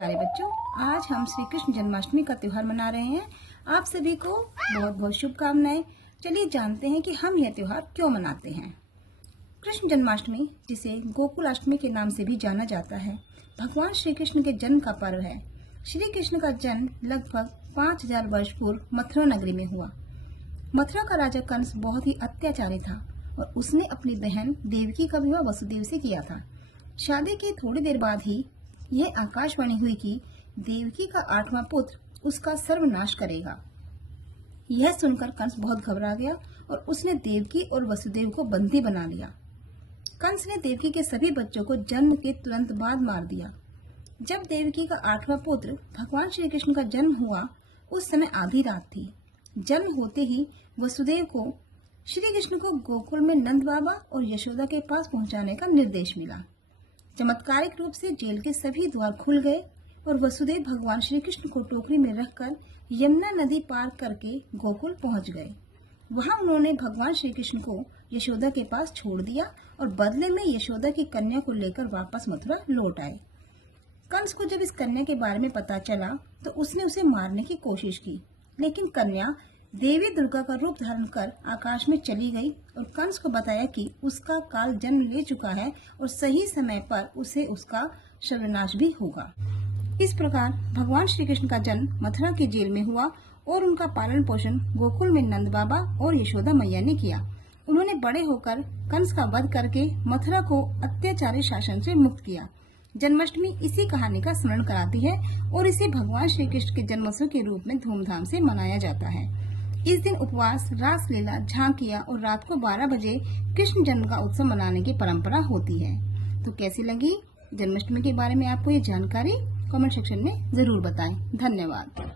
प्यारे बच्चों, आज हम श्री कृष्ण जन्माष्टमी का त्योहार मना रहे हैं। आप सभी को बहुत बहुत शुभकामनाएं। चलिए जानते हैं कि हम यह त्योहार क्यों मनाते हैं। कृष्ण जन्माष्टमी, जिसे गोकुलाष्टमी के नाम से भी जाना जाता है, भगवान श्री कृष्ण के जन्म का पर्व है। श्री कृष्ण का जन्म लगभग 5000 वर्ष पूर्व मथुरा नगरी में हुआ। मथुरा का राजा कंस बहुत ही अत्याचारी था और उसने अपनी बहन देवकी का विवाह वसुदेव से किया था। शादी की थोड़ी देर बाद ही यह आकाशवाणी हुई कि देवकी का 8वां पुत्र उसका सर्वनाश करेगा। यह सुनकर कंस बहुत घबरा गया और उसने देवकी और वसुदेव को बंदी बना लिया। कंस ने देवकी के सभी बच्चों को जन्म के तुरंत बाद मार दिया। जब देवकी का 8वां पुत्र भगवान श्री कृष्ण का जन्म हुआ, उस समय आधी रात थी। जन्म होते ही वसुदेव को श्री कृष्ण को गोकुल में नंद बाबा और यशोदा के पास पहुंचाने का निर्देश मिला। चमत्कारिक रूप से जेल के सभी द्वार खुल गए और वसुदेव भगवान श्री कृष्ण को टोकरी में रखकर यमुना नदी पार करके गोकुल पहुंच गए। वहां उन्होंने भगवान श्री कृष्ण को यशोदा के पास छोड़ दिया और बदले में यशोदा की कन्या को लेकर वापस मथुरा लौट आए। कंस को जब इस कन्या के बारे में पता चला तो उसने उसे मारने की कोशिश की, लेकिन कन्या देवी दुर्गा का रूप धारण कर आकाश में चली गई और कंस को बताया कि उसका काल जन्म ले चुका है और सही समय पर उसे उसका सर्वनाश भी होगा। इस प्रकार भगवान श्री कृष्ण का जन्म मथुरा की जेल में हुआ और उनका पालन पोषण गोकुल में नंद बाबा और यशोदा मैया ने किया। उन्होंने बड़े होकर कंस का वध करके मथुरा को अत्याचारी शासन से मुक्त किया। जन्माष्टमी इसी कहानी का स्मरण कराती है और इसे भगवान श्री कृष्ण के जन्मोत्सव के रूप में धूमधाम से मनाया जाता है। इस दिन उपवास, रासलीला, झांकियां और रात को 12 बजे कृष्ण जन्म का उत्सव मनाने की परंपरा होती है। तो कैसी लगी जन्माष्टमी के बारे में आपको ये जानकारी? कमेंट सेक्शन में जरूर बताएं। धन्यवाद।